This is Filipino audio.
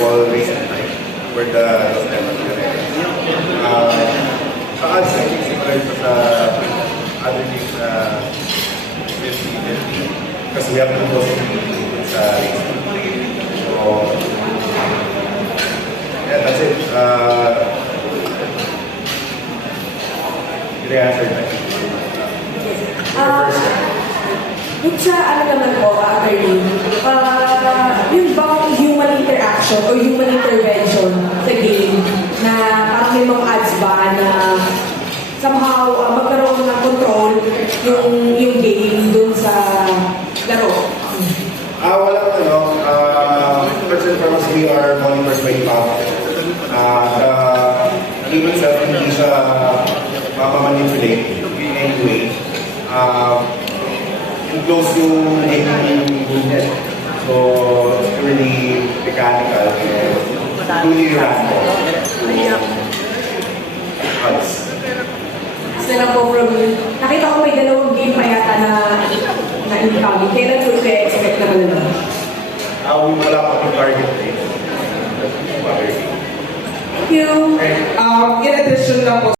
ball racing time where the los uh, sa ads, I think similar to sa other leagues na 50-50 kasi we have to go sa racing. So, yeah, that's it. Uh, did I answer that? Ah, yung sa ano naman po, uh, attorney, interaction o human intervention sa game na parang may mga ads ba na somehow ah, magkaroon ng control yung yung game dun sa laro. Ah, walang ano, ah, first and foremost, we are monitored by PAP. Ah, the game itself, hindi siya mapamanipulate in any way. Ah, enclose yung gaming movement. So, it's purely mechanical and truly random. Odds. Isa lang po from nakita ko may dalawang game pa yata na na incoming. Kailan po kayo expect na malalabas? Ah, wala pa yung target date. Thank you. Um, in addition lang po